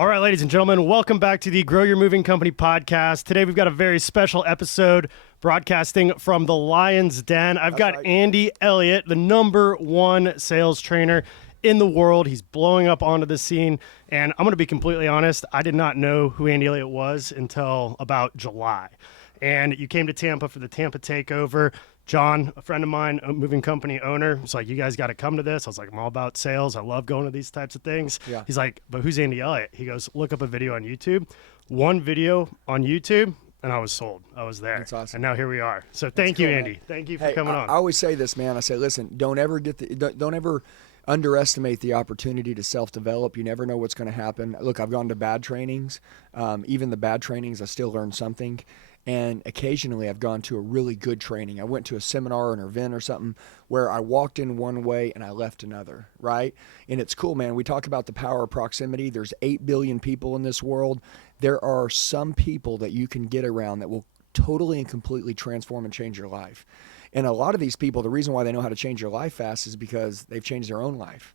All right, ladies and gentlemen, welcome back to the Grow Your Moving Company podcast. Today we've got a very special episode broadcasting from the Lion's Den. I've got right. Andy Elliott, the #1 sales trainer in the world. He's blowing up onto the scene. And I'm going to be completely honest, I did not know who Andy Elliott was until about July. And you came to Tampa for the Tampa Takeover. John, a friend of mine, a moving company owner, was like, you guys got to come to this. I was like, I'm all about sales. I love going to these types of things. Yeah. He's like, but who's Andy Elliott? He goes, look up a video on YouTube. One video on YouTube, and I was sold. I was there. That's awesome. And now here we are. So thank you, cool, Andy. man. Thank you for coming on. I always say this, man. I say, listen, don't ever underestimate the opportunity to self-develop. You never know what's going to happen. Look, I've gone to bad trainings. Even the bad trainings, I still learn something. And occasionally I've gone to a really good training. I went to a seminar or an event or something where I walked in one way and I left another, right? And it's cool, man. We talk about the power of proximity. There's 8 billion people in this world. There are some people that you can get around that will totally and completely transform and change your life. And a lot of these people, the reason why they know how to change your life fast is because they've changed their own life.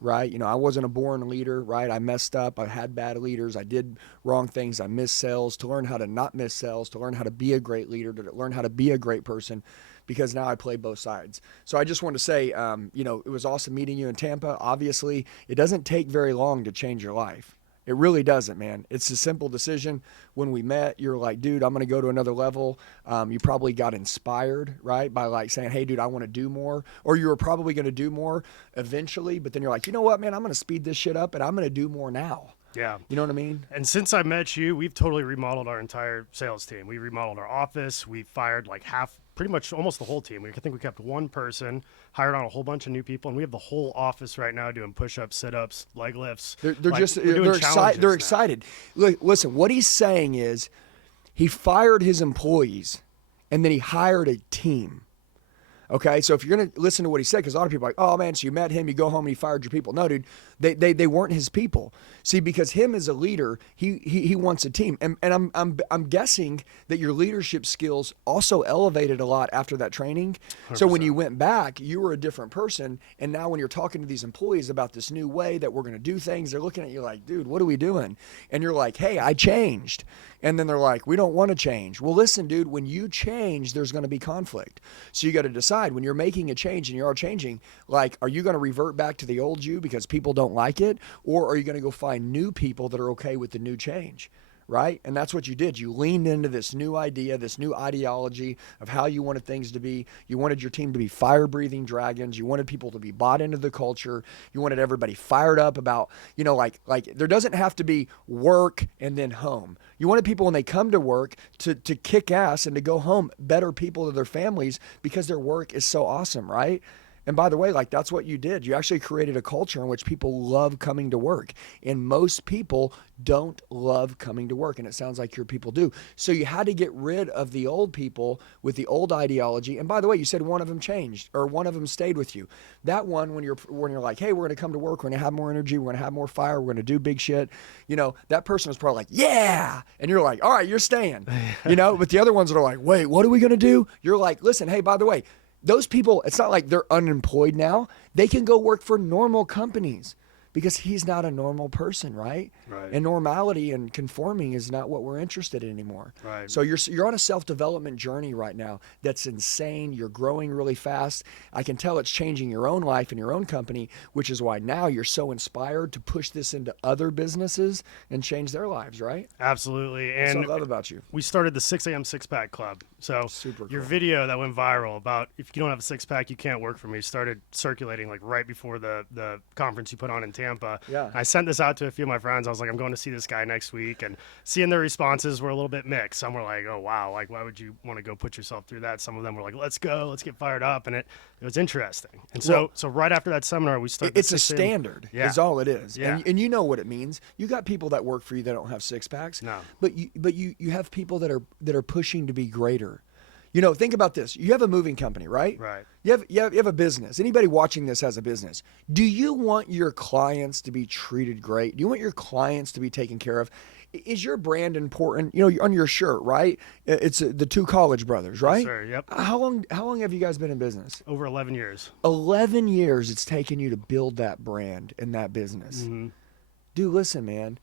Right? You know, I wasn't a born leader, right? I messed up. I had bad leaders. I did wrong things. I missed sales. To learn how to not miss sales, to learn how to be a great leader, to learn how to be a great person, because now I play both sides. So I just want to say, you know, it was awesome meeting you in Tampa. Obviously, it doesn't take very long to change your life. It really doesn't, man. It's a simple decision. When we met, you're like, dude, I'm going to go to another level. You probably got inspired, right, by like saying, hey, dude, I want to do more. Or you were probably going to do more eventually, but then you're like, you know what, man, I'm going to speed this shit up and I'm going to do more now. Yeah. You know what I mean? And since I met you, we've totally remodeled our entire sales team. We remodeled our office. We fired like pretty much almost the whole team. I think we kept one person, hired on a whole bunch of new people, and we have the whole office right now doing push-ups, sit-ups, leg lifts. They're excited. Look, listen, what he's saying is he fired his employees and then he hired a team. Okay, so if you're going to listen to what he said, because a lot of people are like, oh man, so you met him, you go home and you fired your people. No, dude, they weren't his people. See, because him as a leader, he wants a team. And I'm guessing that your leadership skills also elevated a lot after that training. 100%. So when you went back, you were a different person. And now when you're talking to these employees about this new way that we're going to do things, they're looking at you like, dude, what are we doing? And you're like, hey, I changed. And then they're like, we don't want to change. Well, listen, dude, when you change, there's going to be conflict. So you got to decide when you're making a change and you are changing, like, are you going to revert back to the old you because people don't like it? Or are you going to go find new people that are okay with the new change? Right? And that's what you did. You leaned into this new idea, this new ideology of how you wanted things to be. You wanted your team to be fire-breathing dragons. You wanted people to be bought into the culture. You wanted everybody fired up about, you know, like there doesn't have to be work and then home. You wanted people when they come to work to kick ass and to go home better people to their families because their work is so awesome, right? And by the way, like that's what you did. You actually created a culture in which people love coming to work. And most people don't love coming to work. And it sounds like your people do. So you had to get rid of the old people with the old ideology. And by the way, you said one of them changed or one of them stayed with you. That one, when you're like, hey, we're going to come to work. We're going to have more energy. We're going to have more fire. We're going to do big shit. You know, that person was probably like, yeah. And you're like, all right, you're staying. You know, but the other ones that are like, wait, what are we going to do? You're like, listen, hey, by the way, those people, it's not like they're unemployed now. They can go work for normal companies because he's not a normal person, right? Right. And normality and conforming is not what we're interested in anymore. Right. So you're on a self-development journey right now that's insane. You're growing really fast. I can tell it's changing your own life and your own company, which is why now you're so inspired to push this into other businesses and change their lives, right? Absolutely. And that's what I love about you. We started the 6 a.m. six-pack club. So Super your cool. video that went viral about if you don't have a six-pack, you can't work for me started circulating like right before the conference you put on in Tampa. Yeah. I sent this out to a few of my friends. I was like, I'm going to see this guy next week. And seeing their responses were a little bit mixed. Some were like, oh, wow, like why would you want to go put yourself through that? Some of them were like, let's go, let's get fired up. And it was interesting. And so right after that seminar, we started. It's a standard is all it is. Yeah. And you know what it means. You got people that work for you that don't have six-packs. No. But you have people that are pushing to be greater. You know, think about this. You have a moving company, right? Right. You have a business. Anybody watching this has a business. Do you want your clients to be treated great? Do you want your clients to be taken care of? Is your brand important? You know, on your shirt, right? It's the two college brothers, right? Yes, sir. Yep. How long have you guys been in business? Over 11 years. 11 years it's taken you to build that brand and that business. Mm-hmm. Dude, listen, man.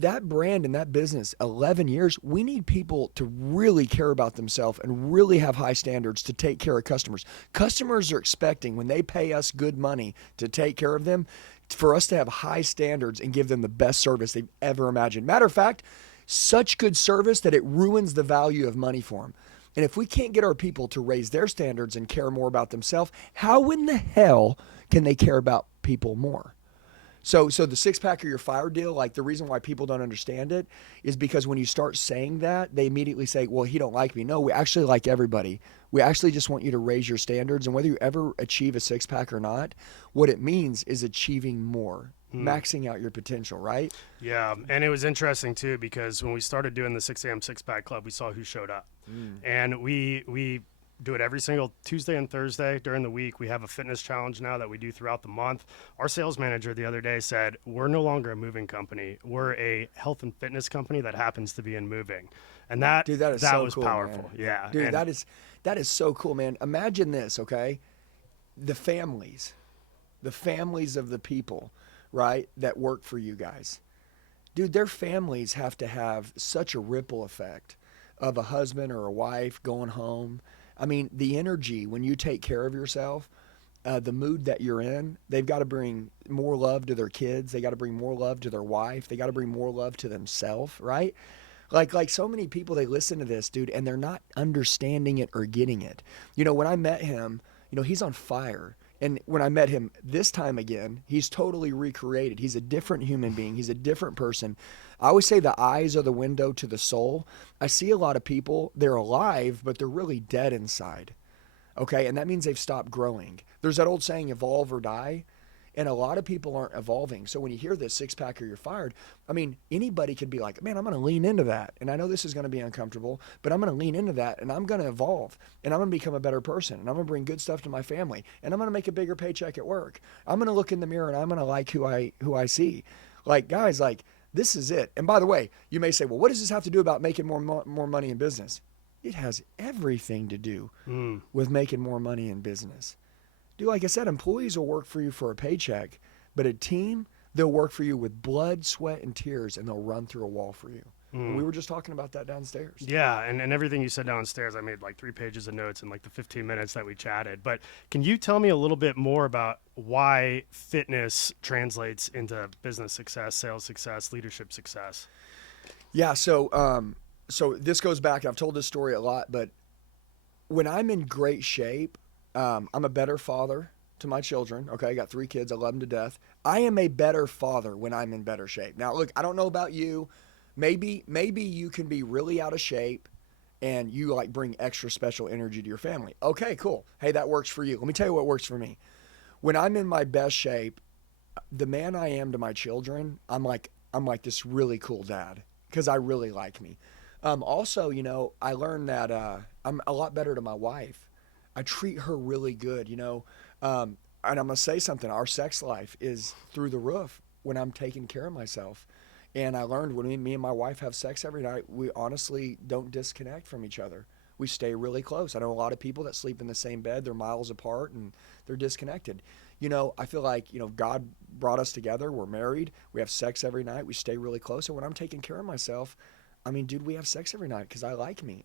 that brand and that business, 11 years, we need people to really care about themselves and really have high standards to take care of customers. Customers are expecting, when they pay us good money to take care of them, for us to have high standards and give them the best service they've ever imagined. Matter of fact, such good service that it ruins the value of money for them. And if we can't get our people to raise their standards and care more about themselves, how in the hell can they care about people more? So the six-pack or you're fired deal, like the reason why people don't understand it is because when you start saying that, they immediately say, well, he don't like me. No, we actually like everybody. We actually just want you to raise your standards. And whether you ever achieve a six-pack or not, what it means is achieving more, maxing out your potential, right? Yeah, and it was interesting, too, because when we started doing the 6 a.m. six-pack club, we saw who showed up. And we do it every single Tuesday and Thursday during the week. We have a fitness challenge now that we do throughout the month. Our sales manager the other day said, we're no longer a moving company. We're a health and fitness company that happens to be in moving. And that, Dude, that so was cool, powerful. Man. Yeah. Dude, that is so cool, man. Imagine this, okay? The families of the people, right, that work for you guys. Dude, their families have to have such a ripple effect of a husband or a wife going home. I mean, the energy when you take care of yourself, the mood that you're in, they've got to bring more love to their kids. They got to bring more love to their wife. They got to bring more love to themselves, right? Like so many people, they listen to this, dude, and they're not understanding it or getting it. You know, when I met him, you know, he's on fire. And when I met him this time again, he's totally recreated. He's a different human being. He's a different person. I always say the eyes are the window to the soul. I see a lot of people, they're alive, but they're really dead inside. Okay, and that means they've stopped growing. There's that old saying, evolve or die. And a lot of people aren't evolving. So when you hear this six-pack or you're fired, I mean, anybody could be like, man, I'm going to lean into that. And I know this is going to be uncomfortable, but I'm going to lean into that and I'm going to evolve and I'm going to become a better person and I'm going to bring good stuff to my family and I'm going to make a bigger paycheck at work. I'm going to look in the mirror and I'm going to like who I see. Like, guys, like, this is it. And by the way, you may say, well, what does this have to do about making more money in business? It has everything to do with making more money in business. Dude, like I said, employees will work for you for a paycheck, but a team, they'll work for you with blood, sweat, and tears, and they'll run through a wall for you. And we were just talking about that downstairs. Yeah, and everything you said downstairs, I made like 3 pages of notes in like the 15 minutes that we chatted. But can you tell me a little bit more about why fitness translates into business success, sales success, leadership success? Yeah, so this goes back, and I've told this story a lot, but when I'm in great shape, I'm a better father to my children. Okay, I got 3 kids. I love them to death. I am a better father when I'm in better shape. Now, look, I don't know about you. Maybe you can be really out of shape and you like bring extra special energy to your family. Okay, cool. Hey, that works for you. Let me tell you what works for me. When I'm in my best shape, the man I am to my children, I'm like this really cool dad because I really like me. Also, you know, I learned that I'm a lot better to my wife. I treat her really good, you know. And I'm going to say something. Our sex life is through the roof when I'm taking care of myself. And I learned when me and my wife have sex every night, we honestly don't disconnect from each other. We stay really close. I know a lot of people that sleep in the same bed. They're miles apart and they're disconnected. You know, I feel like, you know, God brought us together. We're married. We have sex every night. We stay really close. And when I'm taking care of myself, I mean, dude, we have sex every night because I like me.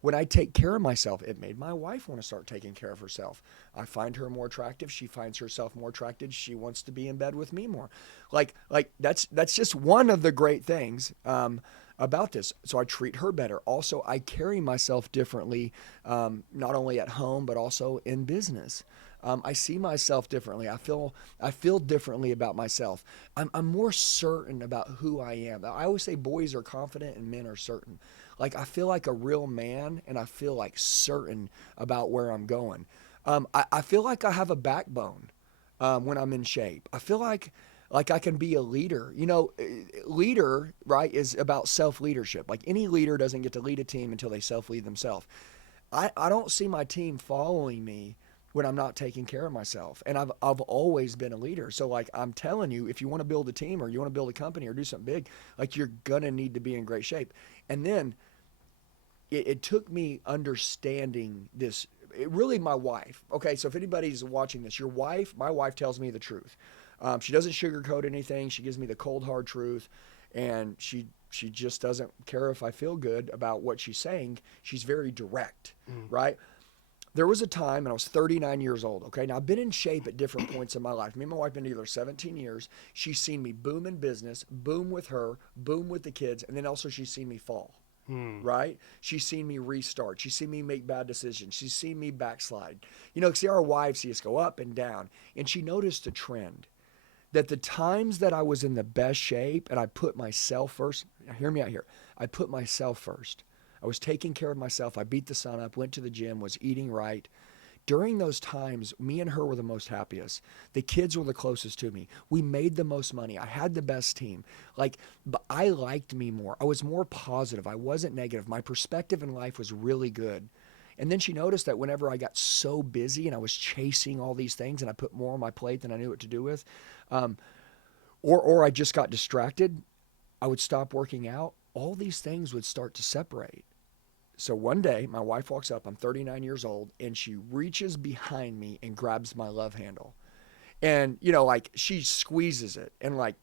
When I take care of myself, it made my wife want to start taking care of herself. I find her more attractive. She finds herself more attractive. She wants to be in bed with me more. Like that's just one of the great things about this. So I treat her better. Also, I carry myself differently, not only at home but also in business. I see myself differently. I feel differently about myself. I'm more certain about who I am. I always say boys are confident and men are certain. Like I feel like a real man and I feel like certain about where I'm going. I feel like I have a backbone when I'm in shape. I feel like I can be a leader. You know, leader, right, is about self-leadership. Like any leader doesn't get to lead a team until they self-lead themselves. I don't see my team following me when I'm not taking care of myself. And I've always been a leader. So like I'm telling you, if you want to build a team or you want to build a company or do something big, like you're going to need to be in great shape. And then it took me understanding this. Really my wife. Okay, so if anybody's watching this, my wife tells me the truth. She doesn't sugarcoat anything. She gives me the cold, hard truth. and she just doesn't care if I feel good about what she's saying. She's very direct, right? There was a time, and I was 39 years old, okay? Now, I've been in shape at different points in my life. Me and my wife have been together 17 years. She's seen me boom in business, boom with her, boom with the kids, and then also she's seen me fall, right? She's seen me restart. She's seen me make bad decisions. She's seen me backslide. You know, see, our wives see us go up and down, and she noticed a trend that the times that I was in the best shape and I put myself first, now hear me out here, I put myself first. I was taking care of myself. I beat the sun up, went to the gym, was eating right. During those times, me and her were the most happiest. The kids were the closest to me. We made the most money. I had the best team. But I liked me more. I was more positive. I wasn't negative. My perspective in life was really good. And then she noticed that whenever I got so busy and I was chasing all these things and I put more on my plate than I knew what to do with, or I just got distracted, I would stop working out. All these things would start to separate. So one day, my wife walks up, I'm 39 years old, and she reaches behind me and grabs my love handle. And, you know, like she squeezes it and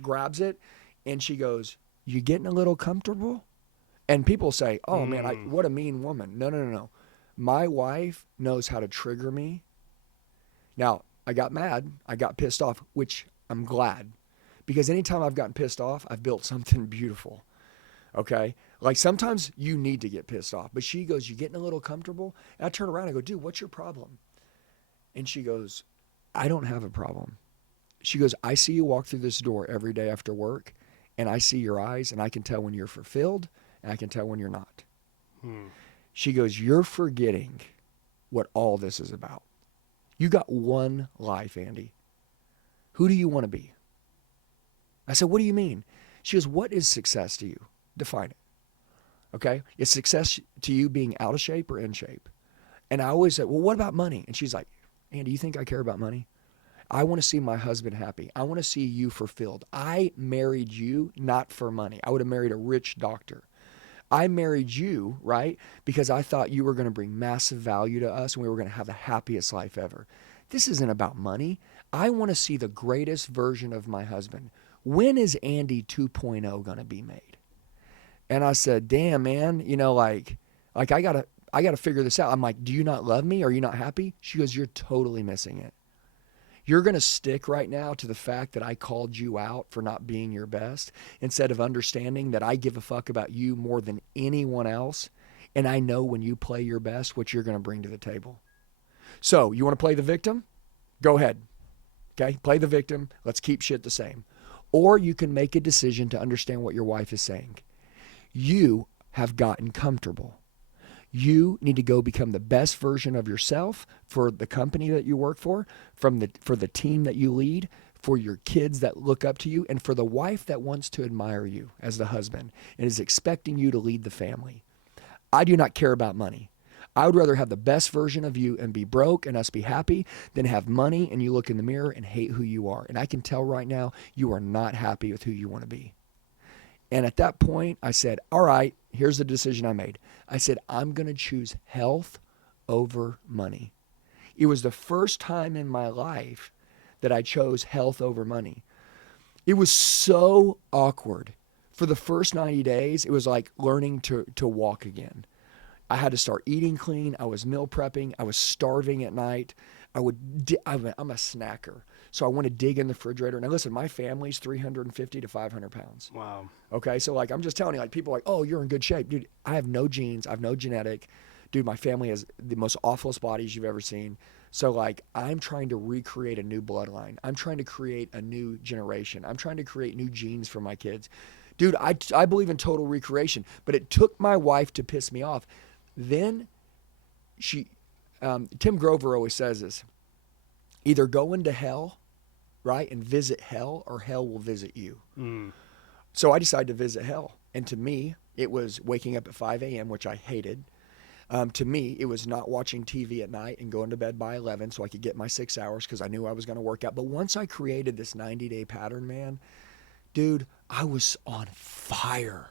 grabs it. And she goes, "You getting a little comfortable?" And people say, "Oh man, what a mean woman." No. My wife knows how to trigger me. Now, I got mad. I got pissed off, which I'm glad. Because anytime I've gotten pissed off, I've built something beautiful. Okay? Like sometimes you need to get pissed off. But she goes, "You getting a little comfortable?" And I turn around and I go, "Dude, what's your problem?" And she goes, "I don't have a problem." She goes, "I see you walk through this door every day after work, and I see your eyes, and I can tell when you're fulfilled, and I can tell when you're not." She goes, "You're forgetting what all this is about. You got one life, Andy. Who do you want to be?" I said, "What do you mean?" She goes, "What is success to you? Define it." Okay? Is success to you being out of shape or in shape? And I always said, "Well, what about money?" And she's like, "Andy, you think I care about money? I want to see my husband happy. I want to see you fulfilled. I married you not for money. I would have married a rich doctor. I married you, right, because I thought you were going to bring massive value to us and we were going to have the happiest life ever. This isn't about money. I want to see the greatest version of my husband. When is Andy 2.0 going to be made?" And I said, "Damn, man, you know, like I got to figure this out." I'm like, "Do you not love me? Are you not happy?" She goes, "You're totally missing it. You're going to stick right now to the fact that I called you out for not being your best instead of understanding that I give a fuck about you more than anyone else. And I know when you play your best, what you're going to bring to the table. So you want to play the victim? Go ahead. Okay. Play the victim. Let's keep shit the same. Or you can make a decision to understand what your wife is saying. You have gotten comfortable. You need to go become the best version of yourself for the company that you work for the team that you lead, for your kids that look up to you, and for the wife that wants to admire you as the husband and is expecting you to lead the family. I do not care about money. I would rather have the best version of you and be broke and us be happy than have money and you look in the mirror and hate who you are. And I can tell right now you are not happy with who you want to be." And at that point, I said, "All right, here's the decision I made." I said, "I'm going to choose health over money." It was the first time in my life that I chose health over money. It was so awkward. For the first 90 days, it was like learning to walk again. I had to start eating clean. I was meal prepping. I was starving at night. I'm a snacker. So I want to dig in the refrigerator. Now listen, my family's 350 to 500 pounds. Wow. Okay, so like I'm just telling you, like people are like, "Oh, you're in good shape." Dude, I have no genes. I have no genetic. Dude, my family has the most awfulest bodies you've ever seen. So like I'm trying to recreate a new bloodline. I'm trying to create a new generation. I'm trying to create new genes for my kids. Dude, I believe in total recreation, but it took my wife to piss me off. Then Tim Grover always says this: either go into hell, right, and visit hell, or hell will visit you. So I decided to visit hell. And to me, it was waking up at 5 a.m., which I hated. To me, it was not watching TV at night and going to bed by 11 so I could get my 6 hours because I knew I was going to work out. But once I created this 90-day pattern, man, dude, I was on fire.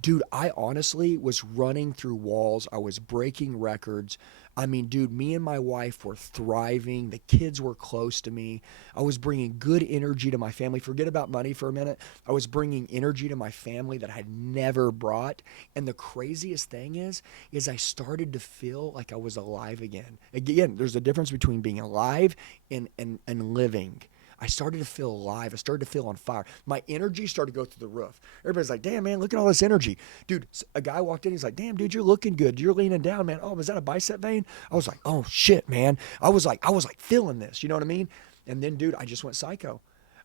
Dude, I honestly was running through walls. I was breaking records. I mean, dude, me and my wife were thriving. The kids were close to me. I was bringing good energy to my family. Forget about money for a minute. I was bringing energy to my family that I had never brought. And the craziest thing is I started to feel like I was alive again. Again, there's a difference between being alive and living. I started to feel alive. I started to feel on fire. My energy started to go through the roof. Everybody's like, damn, man, look at all this energy. Dude, a guy walked in. He's like, damn, dude, you're looking good. You're leaning down, man. Oh, was that a bicep vein? I was like, oh, shit, man. I was like feeling this. You know what I mean? And then, dude, I just went psycho.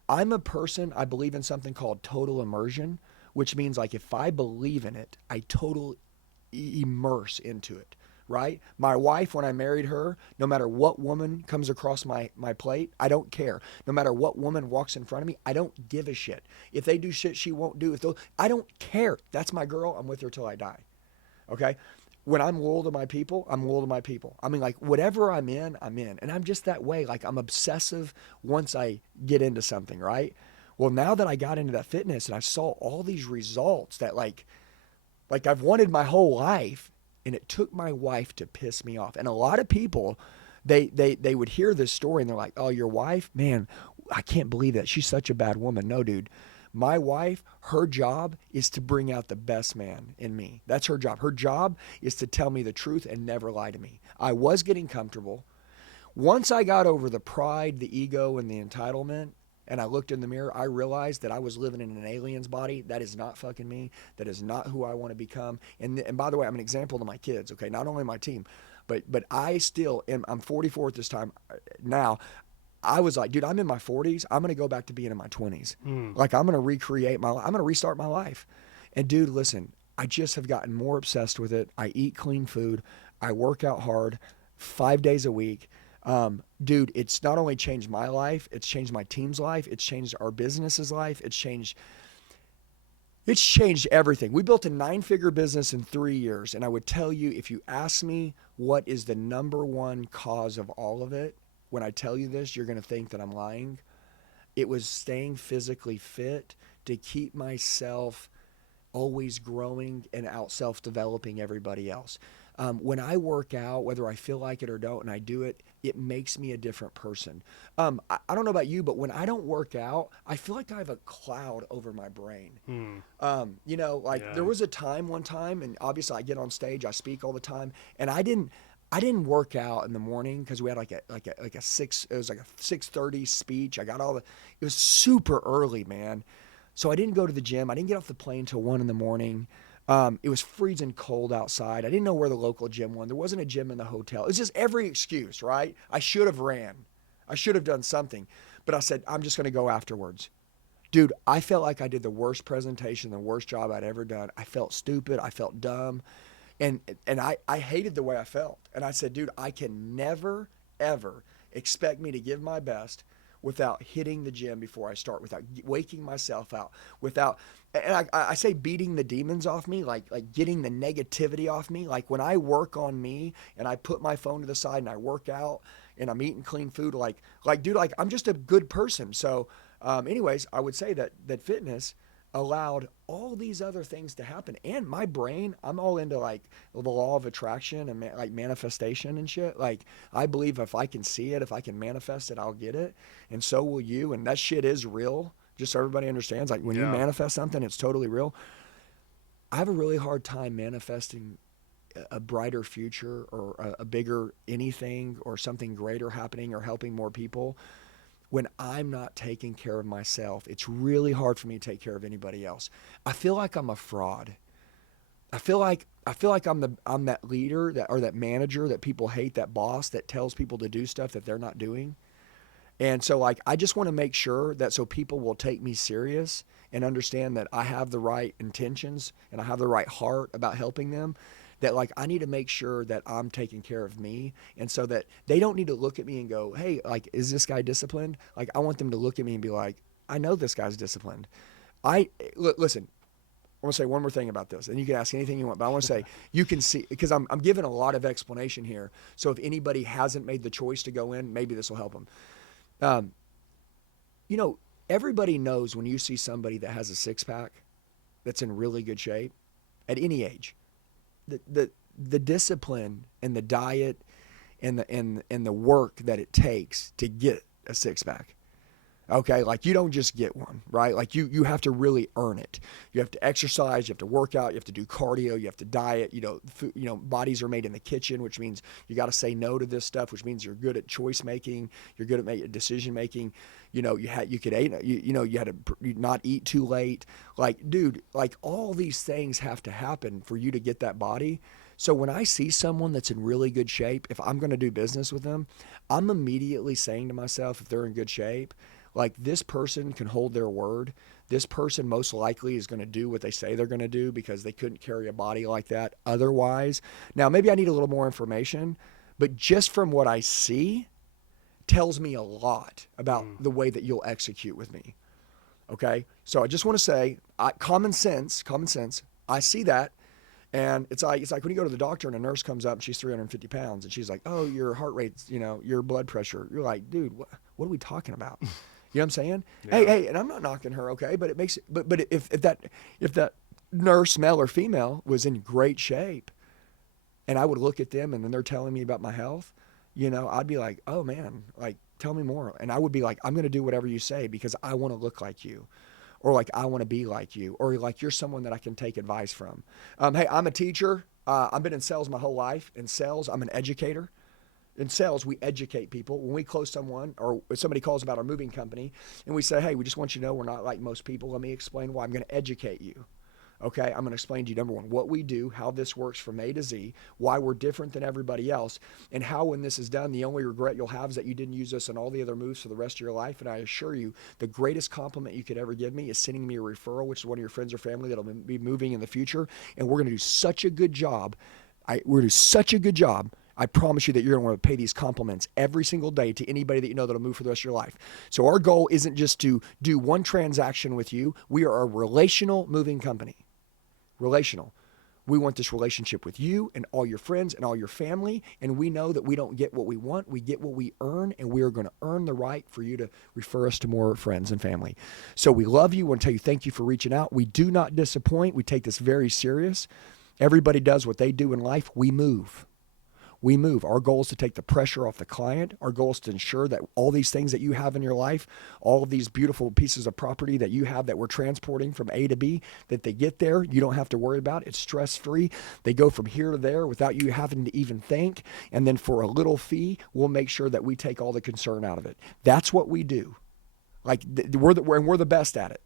I'm a person, I believe in something called total immersion, which means like if I believe in it, I totally immerse into it. Right? My wife, when I married her, no matter what woman comes across my plate, I don't care. No matter what woman walks in front of me, I don't give a shit. If they do shit she won't do, I don't care. That's my girl. I'm with her till I die. Okay? When I'm loyal to my people, I'm loyal to my people. I mean, like, whatever I'm in, I'm in. And I'm just that way. Like, I'm obsessive once I get into something, right? Well, now that I got into that fitness and I saw all these results that, like I've wanted my whole life, and it took my wife to piss me off. And a lot of people, they would hear this story and they're like, oh, your wife? Man, I can't believe that. She's such a bad woman. No, dude. My wife, her job is to bring out the best man in me. That's her job. Her job is to tell me the truth and never lie to me. I was getting comfortable. Once I got over the pride, the ego, and the entitlement, and I looked in the mirror, I realized that I was living in an alien's body. That is not fucking me. That is not who I want to become. And by the way, I'm an example to my kids, okay? Not only my team, but I still am. I'm 44 at this time now. I was like, dude, I'm in my 40s. I'm going to go back to being in my 20s. Like, I'm going to recreate I'm going to restart my life. And dude, listen, I just have gotten more obsessed with it. I eat clean food. I work out hard 5 days a week. Dude, it's not only changed my life, it's changed my team's life, it's changed our business's life, it's changed everything. We built a 9-figure business in 3 years, and I would tell you, if you ask me what is the number one cause of all of it, when I tell you this, you're going to think that I'm lying. It was staying physically fit to keep myself always growing and out self-developing everybody else. When I work out, whether I feel like it or don't, and I do it, it makes me a different person. I don't know about you, but when I don't work out, I feel like I have a cloud over my brain. There was a time one time, and obviously I get on stage, I speak all the time, and I didn't work out in the morning because we had it was like a 6:30 speech. It was super early, man. So I didn't go to the gym. I didn't get off the plane till 1 a.m. It was freezing cold outside. I didn't know where the local gym was. There wasn't a gym in the hotel. It was just every excuse, right? I should have ran. I should have done something. But I said, I'm just going to go afterwards. Dude, I felt like I did the worst presentation, the worst job I'd ever done. I felt stupid. I felt dumb. And I hated the way I felt. And I said, dude, I can never, ever expect me to give my best without hitting the gym before I start, without waking myself out, and I say beating the demons off me, like getting the negativity off me. Like when I work on me and I put my phone to the side and I work out and I'm eating clean food, dude, I'm just a good person. So anyways, I would say that fitness allowed all these other things to happen. And my brain, I'm all into like the law of attraction and like manifestation and shit. Like I believe if I can see it, if I can manifest it, I'll get it. And so will you. And that shit is real. Just so everybody understands, like when you manifest something, it's totally real. I have a really hard time manifesting a brighter future or a bigger anything or something greater happening or helping more people when I'm not taking care of myself. It's really hard for me to take care of anybody else. I feel like I'm a fraud. I feel like I'm that leader or that manager that people hate, that boss that tells people to do stuff that they're not doing. And so I just want to make sure that so people will take me serious and understand that I have the right intentions and I have the right heart about helping them, that I need to make sure that I'm taking care of me, and so that they don't need to look at me and go, hey, is this guy disciplined? I want them to look at me and be like, I know this guy's disciplined. Listen, I want to say one more thing about this, and you can ask anything you want, but I want to say, you can see, because I'm giving a lot of explanation here, so if anybody hasn't made the choice to go in, maybe this will help them. Everybody knows when you see somebody that has a six-pack that's in really good shape, at any age. The discipline and the diet and the work that it takes to get a six-pack. Okay, like you don't just get one, right? Like you have to really earn it. You have to exercise, you have to work out, you have to do cardio, you have to diet. Bodies are made in the kitchen, which means you got to say no to this stuff, which means you're good at choice making, you're good at decision making. You had to not eat too late. Like, dude, like all these things have to happen for you to get that body. So when I see someone that's in really good shape, if I'm going to do business with them, I'm immediately saying to myself, if they're in good shape, like this person can hold their word. This person most likely is going to do what they say they're going to do because they couldn't carry a body like that otherwise. Now, maybe I need a little more information, but just from what I see tells me a lot about the way that you'll execute with me. Okay? So I just want to say, common sense, I see that. And it's like when you go to the doctor and a nurse comes up and she's 350 pounds and she's like, oh, your heart rate's, your blood pressure. You're like, dude, what are we talking about? You know what I'm saying? Yeah. Hey, and I'm not knocking her, okay? But it makes it, but if that nurse, male or female, was in great shape, and I would look at them and then they're telling me about my health, I'd be like, oh man, like tell me more. And I would be like, I'm gonna do whatever you say because I want to look like you, or like I want to be like you, or like you're someone that I can take advice from. Hey, I'm a teacher. I've been in sales my whole life. In sales, I'm an educator. In sales, we educate people. When we close someone or if somebody calls about our moving company and we say, hey, we just want you to know we're not like most people. Let me explain why. I'm going to educate you. Okay, I'm going to explain to you, number one, what we do, how this works from A to Z, why we're different than everybody else, and how when this is done, the only regret you'll have is that you didn't use us in all the other moves for the rest of your life. And I assure you, the greatest compliment you could ever give me is sending me a referral, which is one of your friends or family that'll be moving in the future. And we're going to do such a good job. I promise you that you're going to want to pay these compliments every single day to anybody that you know that'll move for the rest of your life. So our goal isn't just to do one transaction with you. We are a relational moving company. Relational. We want this relationship with you and all your friends and all your family. And we know that we don't get what we want. We get what we earn, and we are going to earn the right for you to refer us to more friends and family. So we love you. We want to tell you thank you for reaching out. We do not disappoint. We take this very serious. Everybody does what they do in life. We move. We move. Our goal is to take the pressure off the client. Our goal is to ensure that all these things that you have in your life, all of these beautiful pieces of property that you have that we're transporting from A to B, that they get there, you don't have to worry about. It's stress-free. They go from here to there without you having to even think. And then for a little fee, we'll make sure that we take all the concern out of it. That's what we do. Like we're the best at it.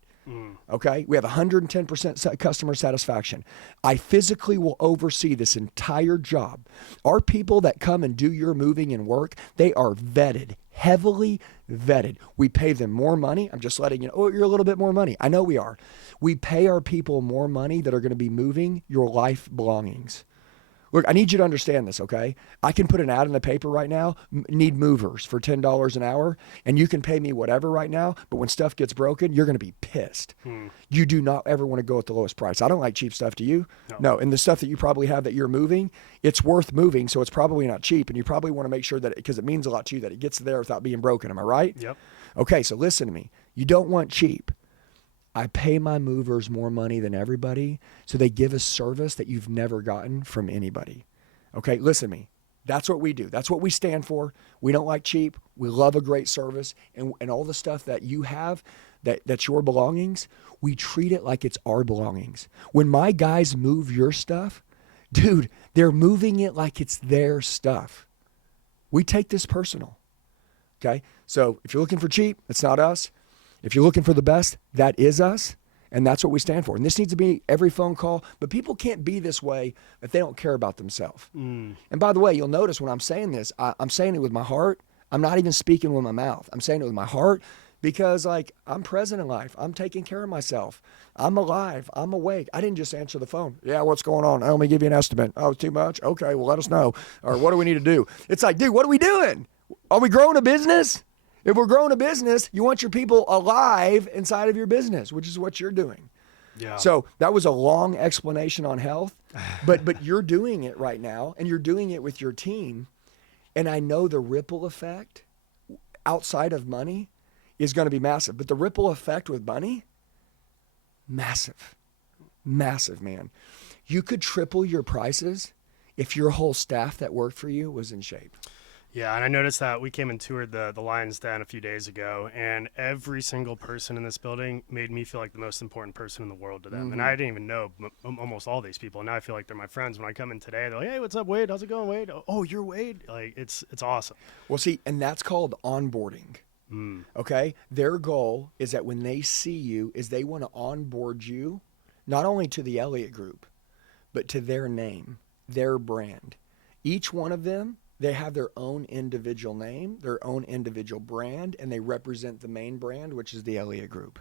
Okay, we have 110% customer satisfaction. I physically will oversee this entire job. Our people that come and do your moving and work, they are vetted, heavily vetted. We pay them more money. I'm just letting you know, oh, you're a little bit more money. I know we are. We pay our people more money that are going to be moving your life belongings. Look, I need you to understand this, okay? I can put an ad in the paper right now, need movers for $10 an hour, and you can pay me whatever right now, but when stuff gets broken, you're going to be pissed. You do not ever want to go at the lowest price. I don't like cheap stuff, do you? No, and the stuff that you probably have that you're moving, it's worth moving, so it's probably not cheap, and you probably want to make sure that, because it means a lot to you, that it gets there without being broken. Am I right? Yep. Okay, so listen to me. You don't want cheap. I pay my movers more money than everybody, so they give a service that you've never gotten from anybody. Okay, listen to me. That's what we do. That's what we stand for. We don't like cheap. We love a great service. And all the stuff that you have, that's your belongings, we treat it like it's our belongings. When my guys move your stuff, dude, they're moving it like it's their stuff. We take this personal. Okay, so if you're looking for cheap, it's not us. If you're looking for the best, that is us, and that's what we stand for. And this needs to be every phone call, but people can't be this way if they don't care about themselves. And by the way, you'll notice when I'm saying this, I'm saying it with my heart. I'm not even speaking with my mouth. I'm saying it with my heart because, like, I'm present in life. I'm taking care of myself. I'm alive. I'm awake. I didn't just answer the phone. Yeah, what's going on? Let me give you an estimate. Oh, too much? Okay, well, let us know. Or what do we need to do? It's like, dude, what are we doing? Are we growing a business? If we're growing a business, you want your people alive inside of your business, which is what you're doing. Yeah. So that was a long explanation on health, but you're doing it right now, and you're doing it with your team. And I know the ripple effect outside of money is going to be massive. But the ripple effect with money, massive. Massive, man. You could triple your prices if your whole staff that worked for you was in shape. Yeah, and I noticed that we came and toured the Lion's Den a few days ago, and every single person in this building made me feel like the most important person in the world to them. Mm-hmm. And I didn't even know almost all these people. And now I feel like they're my friends. When I come in today, they're like, "Hey, what's up, Wade? How's it going, Wade? Oh, you're Wade." Like it's awesome. Well, see, and that's called onboarding. Okay? Their goal is that when they see you, is they want to onboard you not only to the Elliott Group, but to their name, their brand. Each one of them, they have their own individual name, their own individual brand, and they represent the main brand, which is the Elliott Group.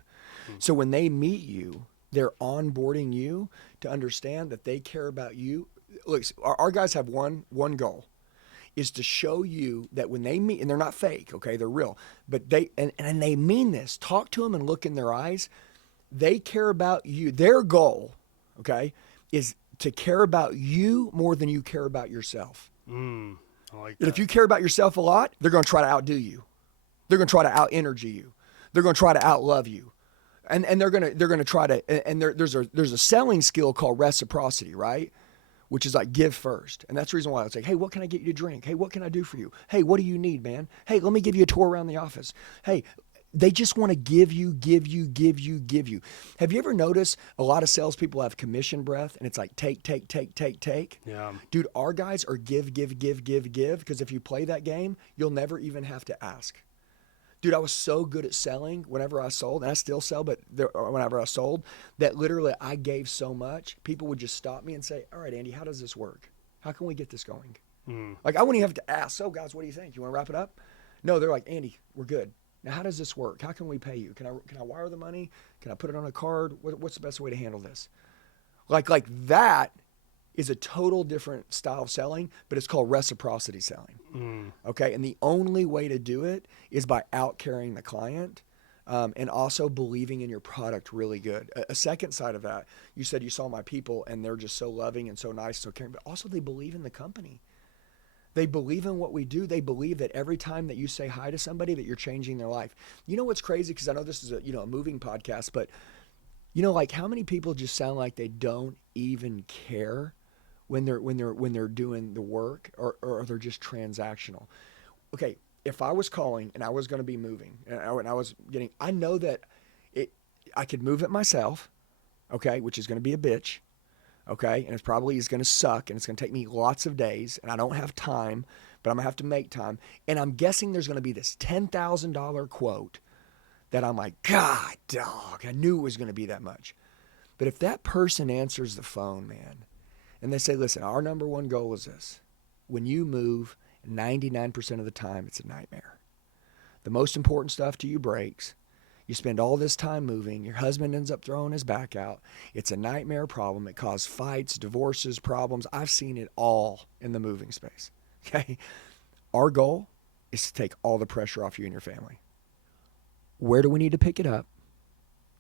So when they meet you, they're onboarding you to understand that they care about you. Look, our guys have one goal, is to show you that when they meet, and they're not fake, okay, they're real, but they mean this. Talk to them and look in their eyes. They care about you. Their goal, okay, is to care about you more than you care about yourself. I like that. And if you care about yourself a lot, they're going to try to outdo you. They're going to try to out-energy you. They're going to try to outlove you. And they're going to try to, and there's a selling skill called reciprocity, right? Which is like give first. And that's the reason why it's like, hey, what can I get you to drink? Hey, what can I do for you? Hey, what do you need, man? Hey, let me give you a tour around the office. Hey, they just want to give you. Have you ever noticed a lot of salespeople have commission breath and it's like take? Yeah. Dude, our guys are give. Because if you play that game, you'll never even have to ask. Dude, I was so good at selling whenever I sold, and I still sell, but whenever I sold, that literally I gave so much, people would just stop me and say, all right, Andy, how does this work? How can we get this going? Like, I wouldn't even have to ask, so guys, what do you think? You want to wrap it up? No, they're like, Andy, we're good. Now, how does this work? How can we pay you? Can I wire the money? Can I put it on a card? What's the best way to handle this? Like that is a total different style of selling, but it's called reciprocity selling. Okay, and the only way to do it is by out-carrying the client and also believing in your product really good. A second side of that, you said you saw my people and they're just so loving and so nice, so caring, but also they believe in the company. They believe in what we do. They believe that every time that you say hi to somebody that you're changing their life. You know what's crazy? Because I know this is a moving podcast, but like how many people just sound like they don't even care when they're doing the work or they're just transactional. Okay, if I was calling and I was going to be moving and I know that I could move it myself, okay, which is going to be a bitch. Okay, and it's probably is going to suck, and it's going to take me lots of days, and I don't have time, but I'm going to have to make time. And I'm guessing there's going to be this $10,000 quote that I'm like, God, dog, I knew it was going to be that much. But if that person answers the phone, man, and they say, listen, our number one goal is this. When you move, 99% of the time, it's a nightmare. The most important stuff to you breaks. You spend all this time moving. Your husband ends up throwing his back out. It's a nightmare problem. It causes fights, divorces, problems. I've seen it all in the moving space. Okay? Our goal is to take all the pressure off you and your family. Where do we need to pick it up?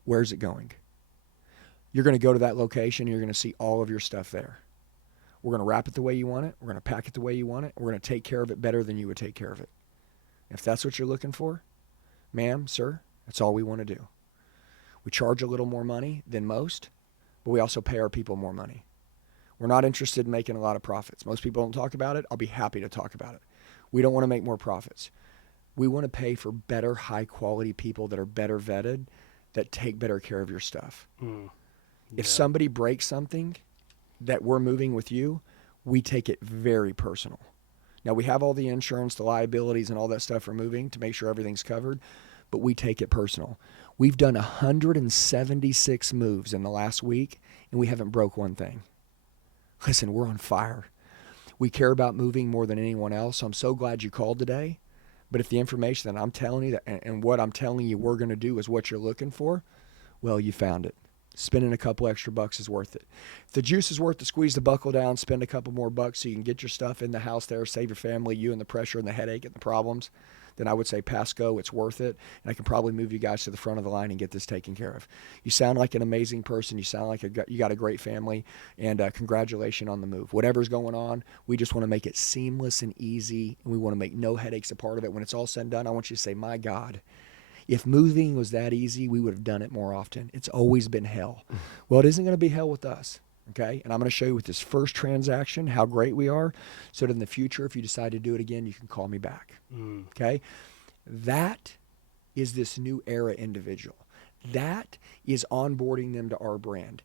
Where's it going? You're going to go to that location. You're going to see all of your stuff there. We're going to wrap it the way you want it. We're going to pack it the way you want it. We're going to take care of it better than you would take care of it. If that's what you're looking for, ma'am, sir, that's all we want to do. We charge a little more money than most, but we also pay our people more money. We're not interested in making a lot of profits. Most people don't talk about it. I'll be happy to talk about it. We don't want to make more profits. We want to pay for better, high-quality people that are better vetted, that take better care of your stuff. If somebody breaks something that we're moving with you, we take it very personal. Now, we have all the insurance, the liabilities, and all that stuff for moving to make sure everything's covered, but we take it personal. We've done 176 moves in the last week, and we haven't broke one thing. Listen, we're on fire. We care about moving more than anyone else, so I'm so glad you called today. But if the information that I'm telling you and what I'm telling you we're going to do is what you're looking for, well, you found it. Spending a couple extra bucks is worth it. If the juice is worth to squeeze the buckle down, spend a couple more bucks so you can get your stuff in the house there, save your family, you and the pressure and the headache and the problems, then I would say pass go, it's worth it, and I can probably move you guys to the front of the line and get this taken care of. You sound like an amazing person. You sound like you got a great family, and congratulations on the move. Whatever's going on, we just want to make it seamless and easy, and we want to make no headaches a part of it. When it's all said and done, I want you to say, my God, If moving was that easy, we would have done it more often. It's always been hell. Well, it isn't going to be hell with us. Okay, and I'm going to show you with this first transaction how great we are, so that in the future, if you decide to do it again, you can call me back. Okay, that is this new era individual. That is onboarding them to our brand.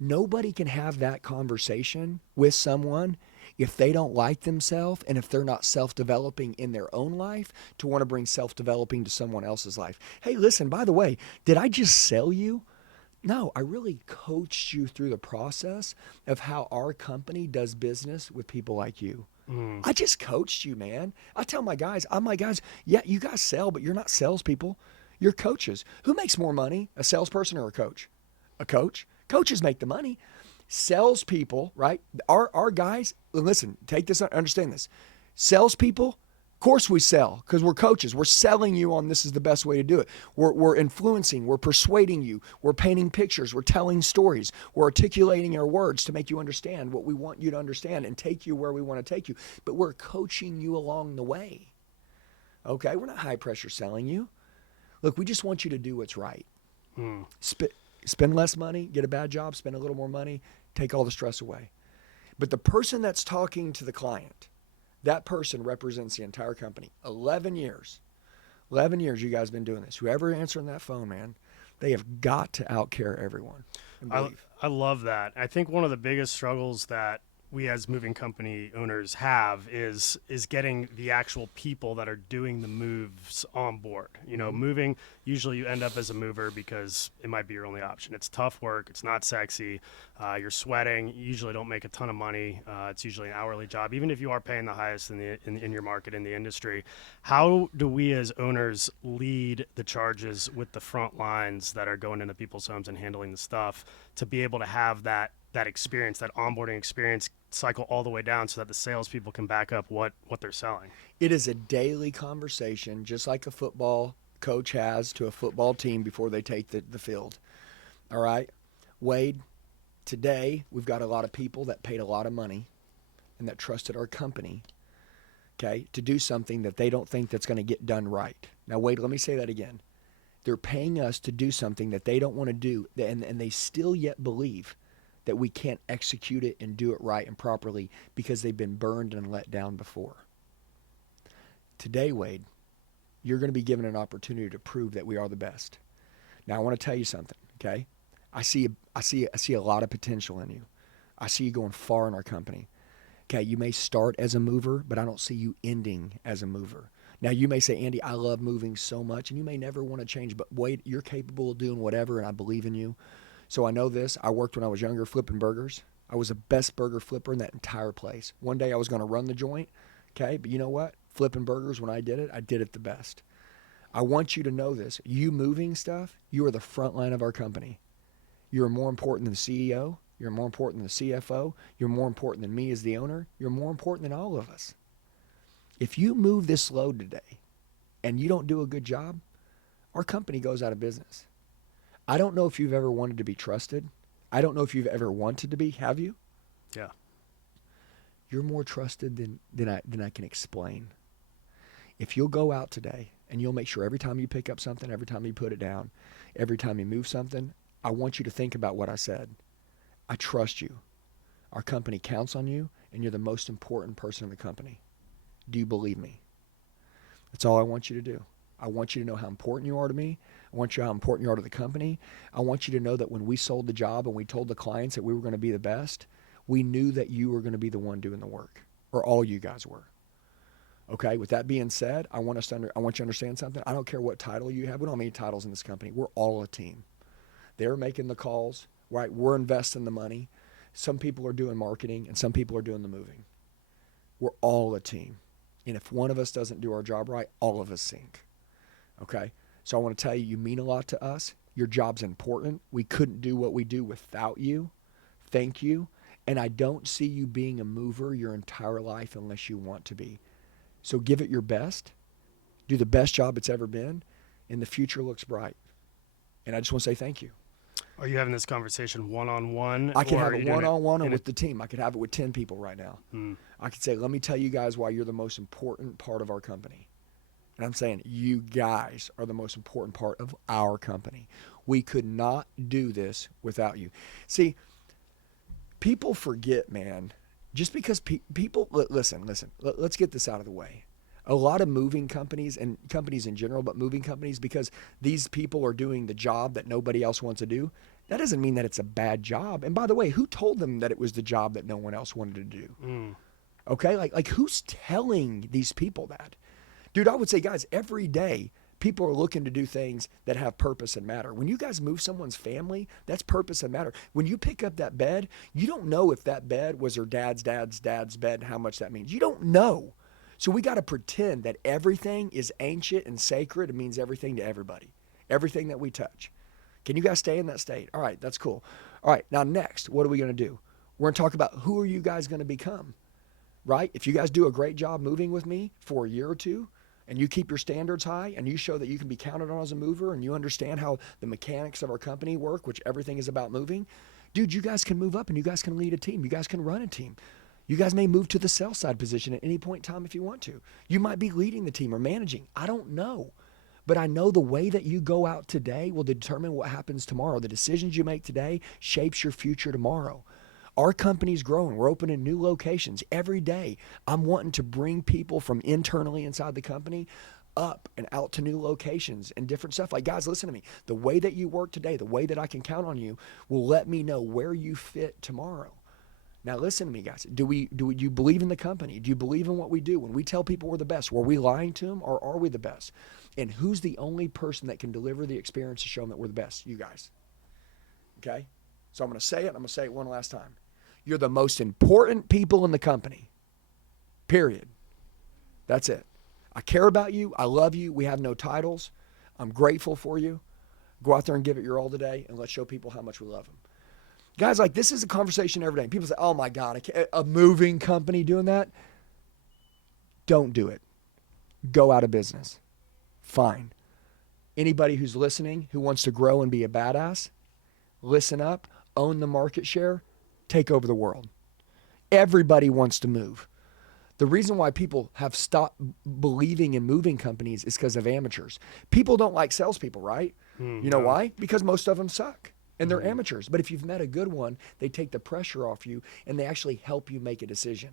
Nobody can have that conversation with someone if they don't like themselves and if they're not self-developing in their own life to want to bring self-developing to someone else's life. Hey, listen, by the way, did I just sell you? No, I really coached you through the process of how our company does business with people like you. I just coached you, man. I tell my guys, yeah, you guys sell, but you're not salespeople. You're coaches. Who makes more money, a salesperson or a coach? A coach. Coaches make the money. Salespeople, right? Our guys, listen, take this, understand this. Salespeople, of course we sell because we're coaches. We're selling you on this is the best way to do it. We're influencing. We're persuading you. We're painting pictures. We're telling stories. We're articulating our words to make you understand what we want you to understand and take you where we want to take you. But we're coaching you along the way. Okay? We're not high pressure selling you. Look, we just want you to do what's right. Spend less money, get a bad job, spend a little more money, take all the stress away. But the person that's talking to the client, that person represents the entire company. 11 years. 11 years you guys been doing this. Whoever answering that phone, man, they have got to outcare everyone. I love that. I think one of the biggest struggles that we as moving company owners have is getting the actual people that are doing the moves on board. You know, moving, usually you end up as a mover because it might be your only option. It's tough work. It's not sexy. You're sweating. You usually don't make a ton of money. It's usually an hourly job, even if you are paying the highest in your market, in the industry. How do we as owners lead the charges with the front lines that are going into people's homes and handling the stuff to be able to have that experience, that onboarding experience cycle all the way down so that the salespeople can back up what they're selling? It is a daily conversation, just like a football coach has to a football team before they take the field. All right? Wade, today we've got a lot of people that paid a lot of money and that trusted our company, okay, to do something that they don't think that's going to get done right. Now, Wade, let me say that again. They're paying us to do something that they don't want to do, and they still yet believe that we can't execute it and do it right and properly because they've been burned and let down before. Today, Wade, you're going to be given an opportunity to prove that we are the best. Now, I want to tell you something, okay? I see a lot of potential in you. I see you going far in our company. Okay, you may start as a mover, but I don't see you ending as a mover. Now, you may say, Andy, I love moving so much, and you may never want to change, but Wade, you're capable of doing whatever, and I believe in you. So I know this. I worked when I was younger flipping burgers. I was the best burger flipper in that entire place. One day I was going to run the joint, okay? But you know what? Flipping burgers, when I did it the best. I want you to know this. You moving stuff, you are the front line of our company. You're more important than the CEO. You're more important than the CFO. You're more important than me as the owner. You're more important than all of us. If you move this load today and you don't do a good job, our company goes out of business. I don't know if you've ever wanted to be trusted. I don't know if you've ever wanted to be. Have you? Yeah. You're more trusted than I can explain. If you'll go out today and you'll make sure every time you pick up something, every time you put it down, every time you move something, I want you to think about what I said. I trust you. Our company counts on you, and you're the most important person in the company. Do you believe me? That's all I want you to do. I want you to know how important you are to me. I want you to know how important you are to the company. I want you to know that when we sold the job and we told the clients that we were going to be the best, we knew that you were going to be the one doing the work, or all you guys were. Okay, with that being said, I want you to understand something. I don't care what title you have. We don't have any titles in this company. We're all a team. They're making the calls, right? We're investing the money. Some people are doing marketing, and some people are doing the moving. We're all a team. And if one of us doesn't do our job right, all of us sink. Okay? So I want to tell you, you mean a lot to us. Your job's important. We couldn't do what we do without you. Thank you. And I don't see you being a mover your entire life unless you want to be. So give it your best. Do the best job it's ever been. And the future looks bright. And I just want to say thank you. Are you having this conversation one-on-one? I could have it one-on-one or with the team. I could have it with 10 people right now. I could say, let me tell you guys why you're the most important part of our company. And I'm saying you guys are the most important part of our company. We could not do this without you. See, people forget, man, just because people, listen, let's get this out of the way. A lot of moving companies and companies in general, but moving companies, because these people are doing the job that nobody else wants to do, that doesn't mean that it's a bad job. And by the way, who told them that it was the job that no one else wanted to do? Okay, like who's telling these people that? Dude, I would say, guys, every day people are looking to do things that have purpose and matter. When you guys move someone's family, that's purpose and matter. When you pick up that bed, you don't know if that bed was her dad's bed and how much that means. You don't know. So we got to pretend that everything is ancient and sacred. It means everything to everybody, everything that we touch. Can you guys stay in that state? All right, that's cool. All right, now next, what are we going to do? We're going to talk about who are you guys going to become, right? If you guys do a great job moving with me for a year or two, and you keep your standards high, and you show that you can be counted on as a mover, and you understand how the mechanics of our company work, which everything is about moving, dude, you guys can move up and you guys can lead a team. You guys can run a team. You guys may move to the sales side position at any point in time if you want to. You might be leading the team or managing. I don't know. But I know the way that you go out today will determine what happens tomorrow. The decisions you make today shapes your future tomorrow. Our company's growing. We're opening new locations every day. I'm wanting to bring people from internally inside the company up and out to new locations and different stuff. Like, guys, listen to me. The way that you work today, the way that I can count on you will let me know where you fit tomorrow. Now, listen to me, guys. Do you believe in the company? Do you believe in what we do? When we tell people we're the best, were we lying to them or are we the best? And who's the only person that can deliver the experience to show them that we're the best? You guys. Okay? So I'm going to say it. I'm going to say it one last time. You're the most important people in the company. Period. That's it. I care about you. I love you. We have no titles. I'm grateful for you. Go out there and give it your all today, and let's show people how much we love them. Guys, like, this is a conversation every day. People say, oh my God, a moving company doing that? Don't do it. Go out of business. Fine. Anybody who's listening, who wants to grow and be a badass, listen up, own the market share, take over the world. Everybody wants to move. The reason why people have stopped believing in moving companies is because of amateurs. People don't like salespeople, right? You know why? Because most of them suck. And they're amateurs. But if you've met a good one, they take the pressure off you and they actually help you make a decision.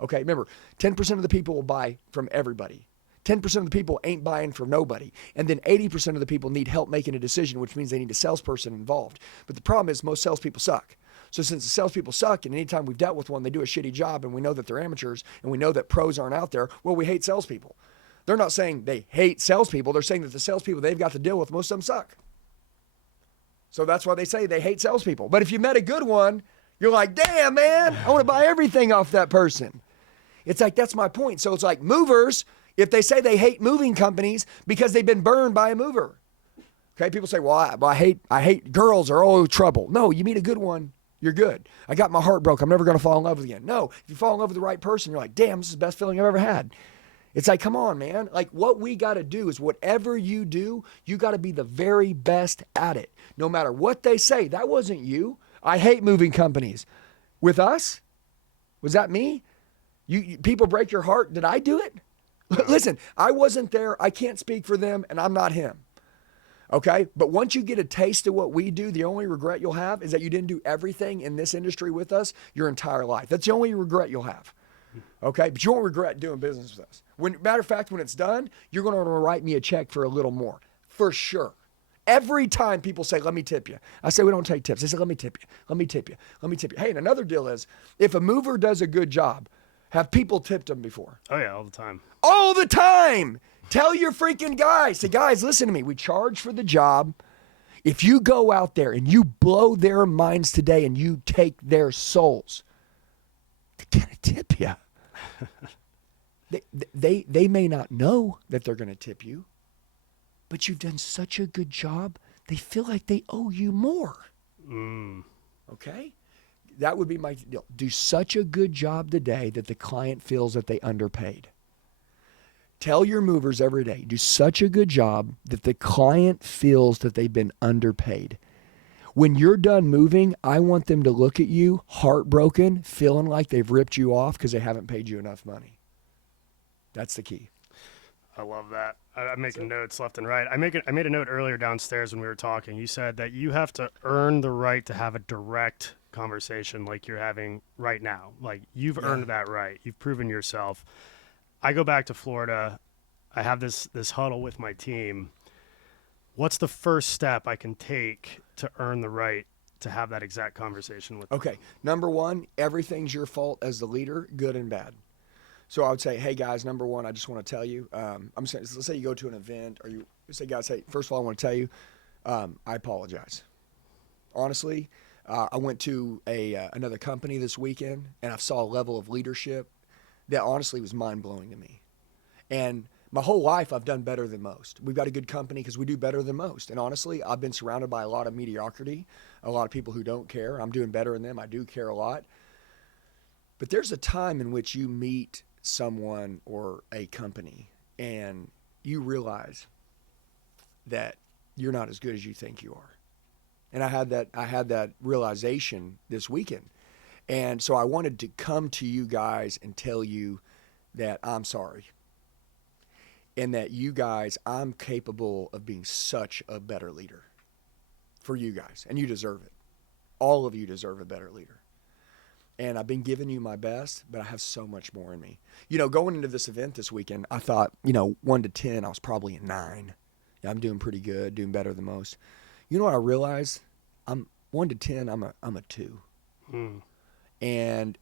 Okay, remember, 10% of the people will buy from everybody. 10% of the people ain't buying from nobody. And then 80% of the people need help making a decision, which means they need a salesperson involved. But the problem is most salespeople suck. So since the salespeople suck, and anytime we've dealt with one, they do a shitty job, and we know that they're amateurs, and we know that pros aren't out there, well, we hate salespeople. They're not saying they hate salespeople. They're saying that the salespeople they've got to deal with, most of them suck. So that's why they say they hate salespeople. But if you met a good one, you're like, damn, man, I want to buy everything off that person. It's like, that's my point. So it's like movers, if they say they hate moving companies because they've been burned by a mover. Okay, people say, well, I hate girls are all trouble. No, you meet a good one, you're good. I got my heart broke. I'm never going to fall in love with again. No, if you fall in love with the right person, you're like, damn, this is the best feeling I've ever had. It's like, come on, man. Like, what we got to do is whatever you do, you got to be the very best at it. No matter what they say. That wasn't you. I hate moving companies. With us? Was that me? You people break your heart. Did I do it? Listen, I wasn't there. I can't speak for them, and I'm not him. Okay? But once you get a taste of what we do, the only regret you'll have is that you didn't do everything in this industry with us your entire life. That's the only regret you'll have. Okay? But you won't regret doing business with us. Matter of fact, when it's done, you're going to write me a check for a little more. For sure. Every time people say, let me tip you. I say, we don't take tips. They say, let me tip you. Let me tip you. Let me tip you. Hey, and another deal is, if a mover does a good job, have people tipped them before? Oh, yeah, all the time. All the time. Tell your freaking guys. Say, guys, listen to me. We charge for the job. If you go out there and you blow their minds today and you take their souls, they're going to tip you. They may not know that they're going to tip you, but you've done such a good job, they feel like they owe you more. Okay? That would be my deal. Do such a good job today that the client feels that they underpaid. Tell your movers every day, do such a good job that the client feels that they've been underpaid. When you're done moving, I want them to look at you heartbroken, feeling like they've ripped you off because they haven't paid you enough money. That's the key. I love that. I'm making notes left and right. I made a note earlier downstairs when we were talking. You said that you have to earn the right to have a direct conversation like you're having right now. Like you've earned that right. You've proven yourself. I go back to Florida. I have this huddle with my team. What's the first step I can take to earn the right to have that exact conversation with them? Okay. Number one, everything's your fault as the leader, good and bad. So I would say, hey guys, number one, I just want to tell you, I'm saying, let's say you go to an event or you say, guys, hey, first of all, I want to tell you, I apologize. Honestly, I went to another company this weekend and I saw a level of leadership that honestly was mind blowing to me. And my whole life, I've done better than most. We've got a good company because we do better than most. And honestly, I've been surrounded by a lot of mediocrity, a lot of people who don't care. I'm doing better than them. I do care a lot. But there's a time in which you meet someone or a company and you realize that you're not as good as you think you are. And I had that realization this weekend. And so I wanted to come to you guys and tell you that I'm sorry. And that you guys, I'm capable of being such a better leader for you guys. And you deserve it. All of you deserve a better leader. And I've been giving you my best, but I have so much more in me. You know, going into this event this weekend, I thought, 1 to 10, I was probably a 9. Yeah, I'm doing pretty good, doing better than most. You know what I realized? I'm 1 to 10, I'm a 2. And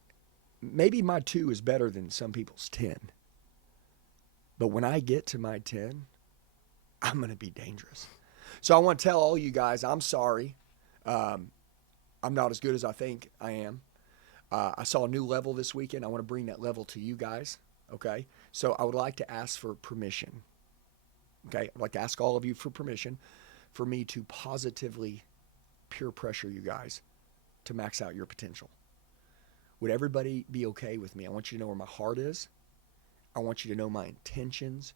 maybe my 2 is better than some people's 10. But when I get to my 10, I'm going to be dangerous. So I want to tell all you guys, I'm sorry. I'm not as good as I think I am. I saw a new level this weekend. I want to bring that level to you guys, okay? So I would like to ask for permission, okay? I'd like to ask all of you for permission for me to positively peer pressure you guys to max out your potential. Would everybody be okay with me? I want you to know where my heart is. I want you to know my intentions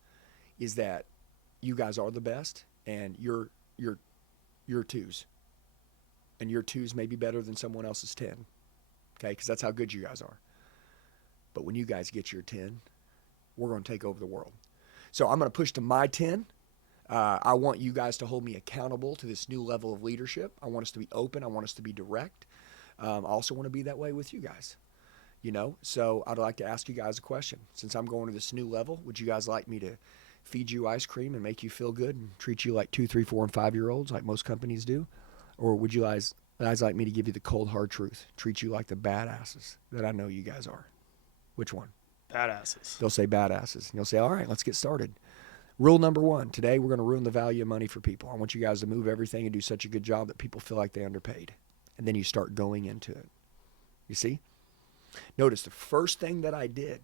is that you guys are the best and you're 2s. And your 2s may be better than someone else's 10. Okay, because that's how good you guys are. But when you guys get your 10, we're going to take over the world. So I'm going to push to my 10. I want you guys to hold me accountable to this new level of leadership. I want us to be open. I want us to be direct. I also want to be that way with you guys. So I'd like to ask you guys a question. Since I'm going to this new level, would you guys like me to feed you ice cream and make you feel good and treat you like 2, 3, 4, and 5-year-olds like most companies do? Or would you guys like me to give you the cold, hard truth, treat you like the badasses that I know you guys are? Which one? Badasses. They'll say badasses. And you'll say, all right, let's get started. Rule number 1, today we're going to ruin the value of money for people. I want you guys to move everything and do such a good job that people feel like they underpaid. And then you start going into it. You see? Notice the first thing that I did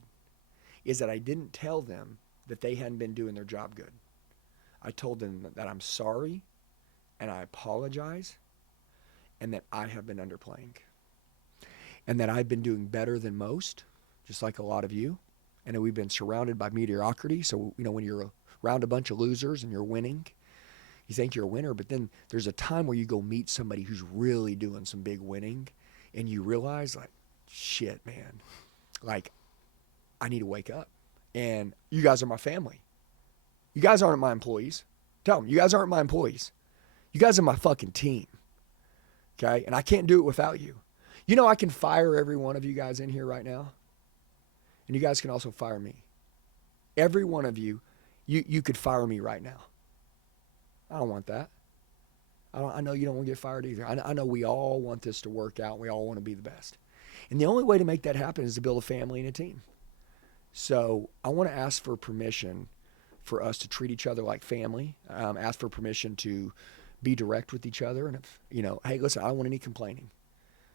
is that I didn't tell them that they hadn't been doing their job good. I told them that I'm sorry and I apologize and that I have been underplaying and that I've been doing better than most, just like a lot of you, and that we've been surrounded by mediocrity. So, when you're around a bunch of losers and you're winning, you think you're a winner, but then there's a time where you go meet somebody who's really doing some big winning and you realize, like, shit, man, like, I need to wake up. And you guys are my family. You guys aren't my employees. Tell them, you guys aren't my employees. You guys are my fucking team. Okay? And I can't do it without you. I can fire every one of you guys in here right now. And you guys can also fire me. Every one of you, you could fire me right now. I don't want that. I know you don't want to get fired either. I know we all want this to work out. We all want to be the best. And the only way to make that happen is to build a family and a team. So I want to ask for permission for us to treat each other like family. Ask for permission to be direct with each other. And if, hey, listen, I don't want any complaining.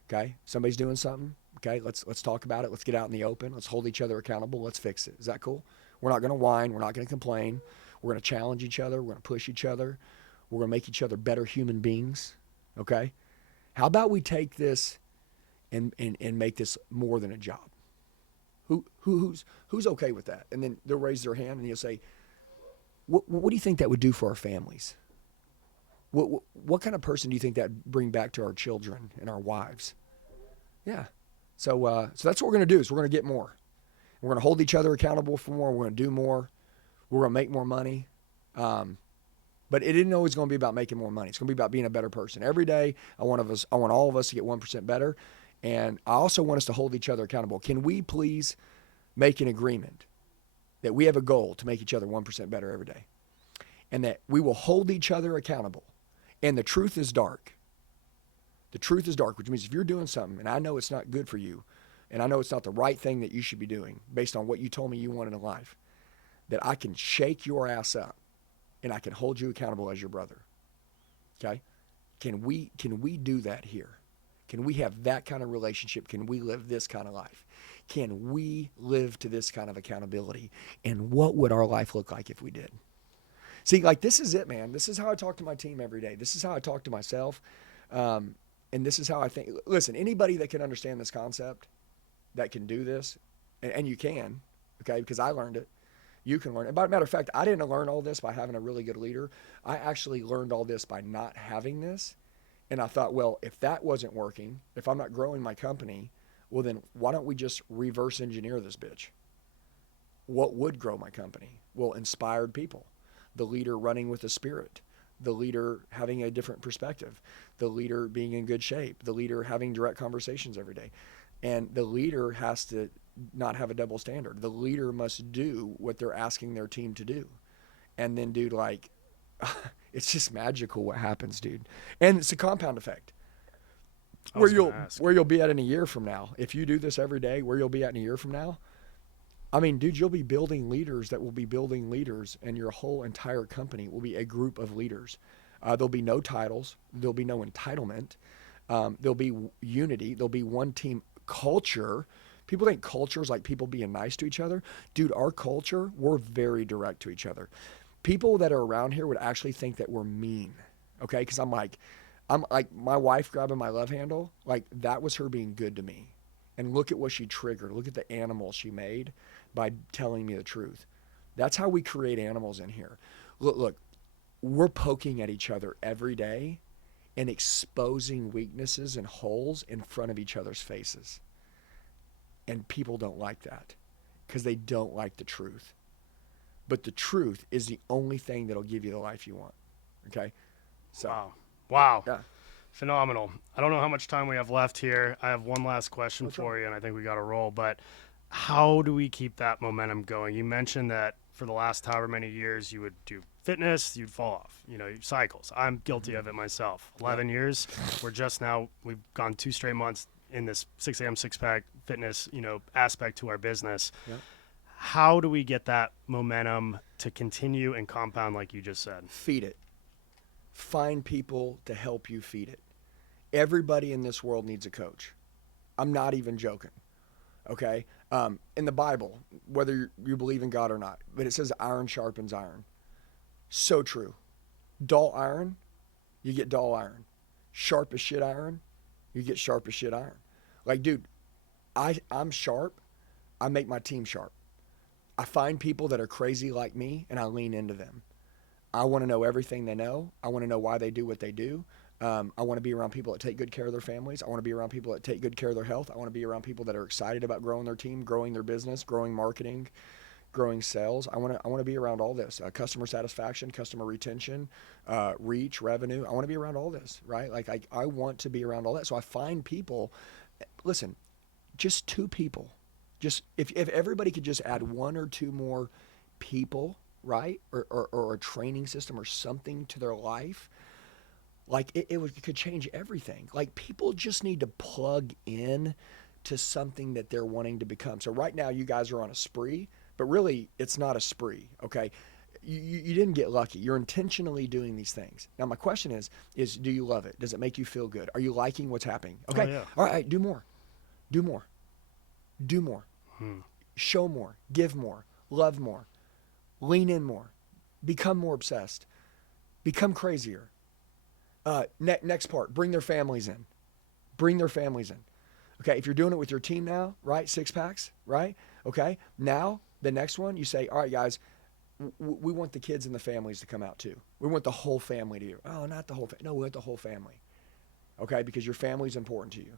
Okay? Somebody's doing something. Okay? Let's talk about it. Let's get out in the open. Let's hold each other accountable. Let's fix it. Is that cool? We're not going to whine. We're not going to complain. We're going to challenge each other. We're going to push each other. We're going to make each other better human beings. Okay? How about we take this and make this more than a job? Who's okay with that? And then they'll raise their hand and you'll say, what do you think that would do for our families? What kind of person do you think that bring back to our children and our wives? Yeah. So that's what we're going to do is we're going to get more. We're going to hold each other accountable for more. We're going to do more. We're going to make more money. But it isn't always going to be about making more money. It's going to be about being a better person. Every day, I want all of us to get 1% better. And I also want us to hold each other accountable. Can we please make an agreement that we have a goal to make each other 1% better every day? And that we will hold each other accountable. And the truth is dark. The truth is dark, which means if you're doing something and I know it's not good for you, and I know it's not the right thing that you should be doing based on what you told me you wanted in life, that I can shake your ass up and I can hold you accountable as your brother. Okay? Can we do that here? Can we have that kind of relationship? Can we live this kind of life? Can we live to this kind of accountability? And what would our life look like if we did? See, like, this is it, man. This is how I talk to my team every day. This is how I talk to myself. And this is how I think. Listen, anybody that can understand this concept, that can do this, and you can, okay, because I learned it. You can learn it. By matter of fact, I didn't learn all this by having a really good leader. I actually learned all this by not having this. And I thought, well, if that wasn't working, if I'm not growing my company, well, then why don't we just reverse engineer this bitch? What would grow my company? Well, inspired people, the leader running with the spirit, the leader having a different perspective, the leader being in good shape, the leader having direct conversations every day. And the leader has to not have a double standard. The leader must do what they're asking their team to do. And then, dude, like, it's just magical what happens, dude. And it's a compound effect. Where you'll be at in a year from now. If you do this every day, where you'll be at in a year from now. I mean, dude, you'll be building leaders that will be building leaders, and your whole entire company will be a group of leaders. There'll be no titles. There'll be no entitlement. There'll be unity. There'll be one team culture. People think culture is like people being nice to each other. Dude, our culture, we're very direct to each other. People that are around here would actually think that we're mean, okay? Because I'm like my wife grabbing my love handle, like that was her being good to me. And look at what she triggered. Look at the animal she made by telling me the truth. That's how we create animals in here. Look, we're poking at each other every day and exposing weaknesses and holes in front of each other's faces. And people don't like that because they don't like the truth. But the truth is the only thing that'll give you the life you want. Okay? So, Wow. Yeah. Phenomenal. I don't know how much time we have left here. I have one last question for you, and I think we got to roll. But how do we keep that momentum going? You mentioned that for the last however many years you would do fitness, you'd fall off, cycles. I'm guilty of it myself. 11 years. We've gone 2 straight months in this 6 a.m. six-pack fitness, aspect to our business. Yep. How do we get that momentum to continue and compound like you just said? Feed it. Find people to help you feed it. Everybody in this world needs a coach. I'm not even joking. Okay? In the Bible, whether you believe in God or not, but it says iron sharpens iron. So true. Dull iron, you get dull iron. Sharp as shit iron, you get sharp as shit iron. Like, dude, I'm sharp. I make my team sharp. I find people that are crazy like me, and I lean into them. I want to know everything they know. I want to know why they do what they do. I want to be around people that take good care of their families. I want to be around people that take good care of their health. I want to be around people that are excited about growing their team, growing their business, growing marketing, growing sales. I want to be around all this. Customer satisfaction, customer retention, reach, revenue. I want to be around all this, right? Like I want to be around all that. So I find people, listen, just 2 people. Just if everybody could just add 1 or 2 more people, right? Or a training system or something to their life, like it could change everything. Like people just need to plug in to something that they're wanting to become. So right now you guys are on a spree, but really it's not a spree, okay? You didn't get lucky. You're intentionally doing these things. Now my question is do you love it? Does it make you feel good? Are you liking what's happening? Okay, Oh, yeah. All right, do more. Do more. Do more. Show more. Give more. Love more. Lean in more. Become more obsessed. Become crazier. Next part, bring their families in. Bring their families in. Okay, if you're doing it with your team now, right, 6-packs, right? Okay, now the next one, you say, all right, guys, we want the kids and the families to come out too. We want the whole family to do. Oh, not the whole family. No, we want the whole family. Okay, because your family's important to you.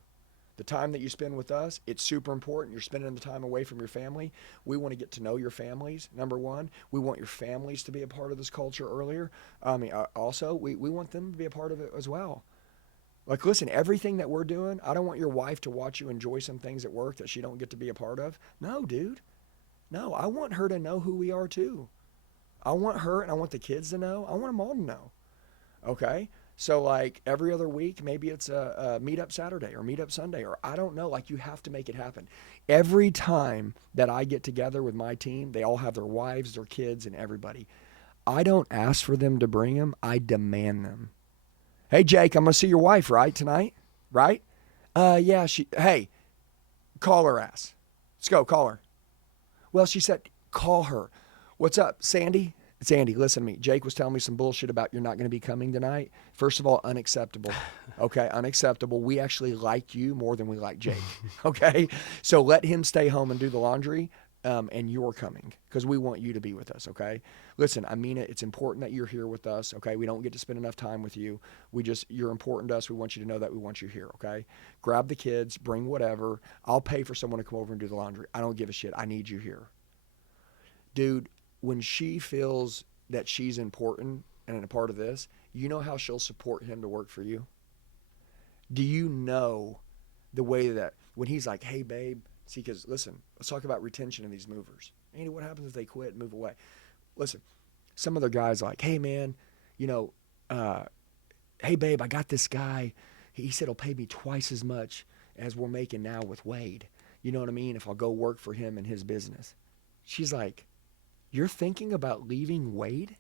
The time that you spend with us, it's super important. You're spending the time away from your family. We want to get to know your families, number one. We want your families to be a part of this culture earlier. Also, we want them to be a part of it as well. Like, listen, everything that we're doing, I don't want your wife to watch you enjoy some things at work that she don't get to be a part of. No, dude. No, I want her to know who we are too. I want her and I want the kids to know. I want them all to know. Okay? So, like, every other week, maybe it's a meetup Saturday or meetup Sunday, or I don't know. Like, you have to make it happen. Every time that I get together with my team, they all have their wives, their kids, and everybody. I don't ask for them to bring them. I demand them. Hey, Jake, I'm going to see your wife, right, tonight? Right? Yeah, hey, call her ass. Let's go, call her. Well, she said, call her. What's up, Sandy? It's Andy. Listen to me. Jake was telling me some bullshit about you're not going to be coming tonight. First of all, unacceptable. Okay, unacceptable. We actually like you more than we like Jake. Okay? So let him stay home and do the laundry, and you're coming because we want you to be with us, okay? Listen, I mean it. It's important that you're here with us, okay? We don't get to spend enough time with you. You're important to us. We want you to know that we want you here, okay? Grab the kids, bring whatever. I'll pay for someone to come over and do the laundry. I don't give a shit. I need you here. Dude, when she feels that she's important and a part of this, you know how she'll support him to work for you? Do you know the way that when he's like, hey, babe, see, because listen, let's talk about retention of these movers. Andy, what happens if they quit and move away? Listen, some other guys like, hey, man, hey, babe, I got this guy. He said he'll pay me twice as much as we're making now with Wade. You know what I mean? If I'll go work for him and his business. She's like, you're thinking about leaving Wade?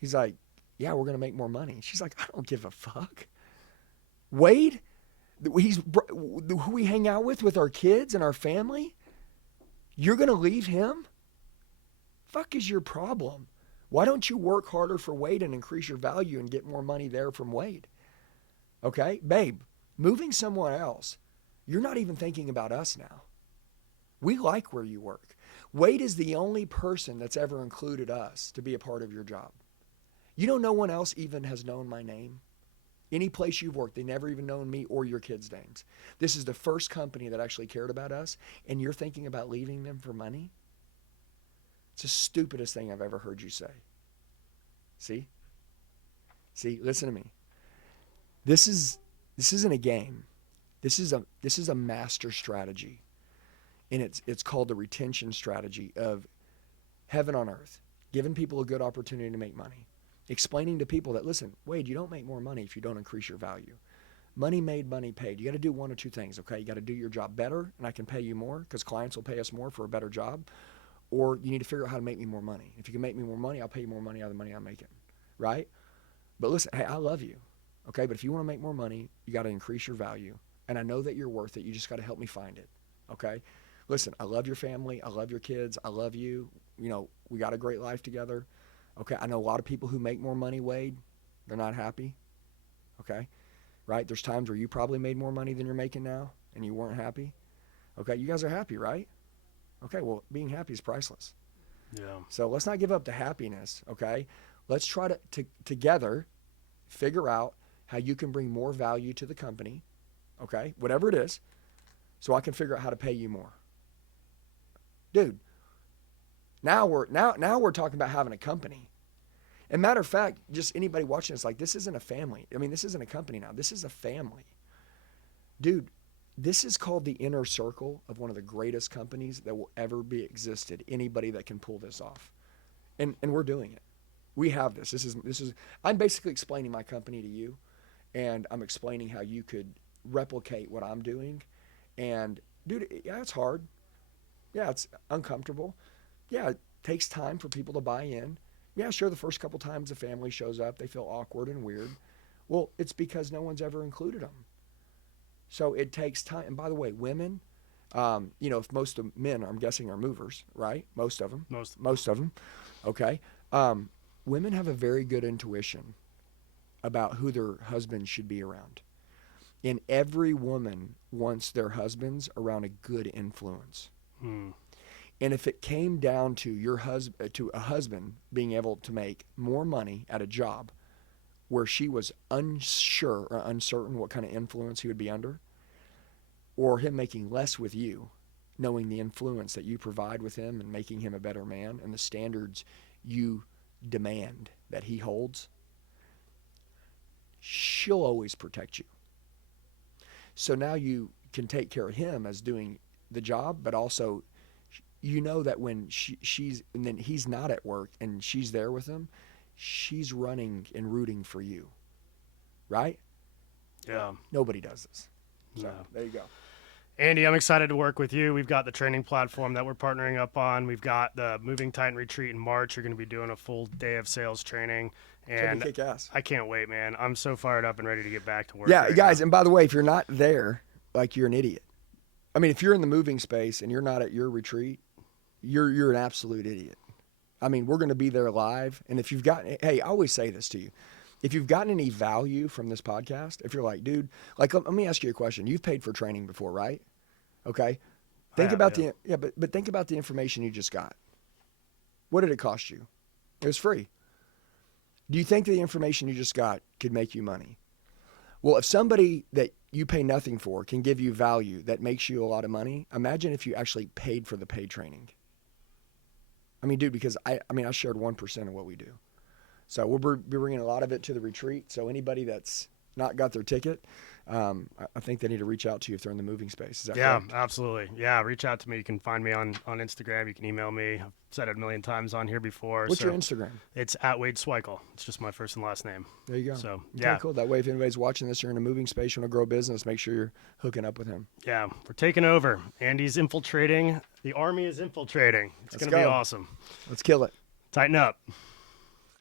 He's like, yeah, we're going to make more money. She's like, I don't give a fuck. Wade, who we hang out with our kids and our family, you're going to leave him? Fuck is your problem? Why don't you work harder for Wade and increase your value and get more money there from Wade? Okay, babe, moving somewhere else, you're not even thinking about us now. We like where you work. Wade is the only person that's ever included us to be a part of your job. You know, no one else even has known my name. Any place you've worked, they never even known me or your kids' names. This is the first company that actually cared about us, and you're thinking about leaving them for money? It's the stupidest thing I've ever heard you say. See? See, listen to me. This isn't a game. This is a master strategy. And it's called the retention strategy of heaven on earth, giving people a good opportunity to make money, explaining to people that, listen, Wade, you don't make more money if you don't increase your value. Money made, money paid. You got to do one or two things, okay? You got to do your job better, and I can pay you more because clients will pay us more for a better job, or you need to figure out how to make me more money. If you can make me more money, I'll pay you more money out of the money I'm making, right? But listen, hey, I love you, okay? But if you want to make more money, you got to increase your value, and I know that you're worth it. You just got to help me find it, okay? Listen, I love your family. I love your kids. I love you. You know, we got a great life together. Okay, I know a lot of people who make more money, Wade. They're not happy. Okay, right? There's times where you probably made more money than you're making now and you weren't happy. Okay, you guys are happy, right? Okay, well, being happy is priceless. Yeah. So let's not give up the happiness, okay? Let's try to together figure out how you can bring more value to the company, okay? Whatever it is, so I can figure out how to pay you more. Dude, now we're talking about having a company. And matter of fact, just anybody watching this, like, this isn't a family. I mean, this isn't a company now. This is a family. Dude, this is called the inner circle of one of the greatest companies that will ever be existed. Anybody that can pull this off. And we're doing it. We have this. This is I'm basically explaining my company to you, and I'm explaining how you could replicate what I'm doing. And dude, yeah, it's hard. Yeah, it's uncomfortable. Yeah, it takes time for people to buy in. Yeah, sure, the first couple times the family shows up, they feel awkward and weird. Well, it's because no one's ever included them. So it takes time. And by the way, women, if most of men, I'm guessing, are movers, right? Most of them. Most of them. Okay. Women have a very good intuition about who their husband should be around. And every woman wants their husbands around a good influence. And if it came down to a husband being able to make more money at a job where she was unsure or uncertain what kind of influence he would be under, or him making less with you, knowing the influence that you provide with him and making him a better man and the standards you demand that he holds, she'll always protect you. So now you can take care of him as doing the job, but also you know that when she's and then he's not at work and she's there with him, she's running and rooting for you, right? Yeah. Nobody does this. So No. there you go. Andy, I'm excited to work with you. We've got the training platform that we're partnering up on. We've got the Moving Titan Retreat in March. You're going to be doing a full day of sales training. And kick ass. I can't wait, man. I'm so fired up and ready to get back to work. Yeah, right guys, now. and by the way, if you're not there, like, you're an idiot. I mean, if you're in the moving space and you're not at your retreat, you're an absolute idiot. I mean, we're going to be there live. And if you've gotten, hey, I always say this to you. If you've gotten any value from this podcast, if you're like, dude, like, let me ask you a question. You've paid for training before, right? Okay. Think about but think about the information you just got. What did it cost you? It was free. Do you think the information you just got could make you money? Well, if somebody that you pay nothing for can give you value that makes you a lot of money, imagine if you actually paid for the paid training. I mean, dude, because I shared 1% of what we do. So we'll be bringing a lot of it to the retreat. So anybody that's not got their ticket, I think they need to reach out to you if they're in the moving space. Is that correct? Absolutely. Yeah, reach out to me. You can find me on Instagram. You can email me. I've said it a million times on here before. What's your Instagram? It's @WadeSwikle. It's just my first and last name. There you go. So, yeah. Cool. That way, if anybody's watching this, you're in a moving space, you want to grow a business, make sure you're hooking up with him. Yeah, we're taking over. Andy's infiltrating. The army is infiltrating. It's going to be awesome. Let's kill it. Tighten up.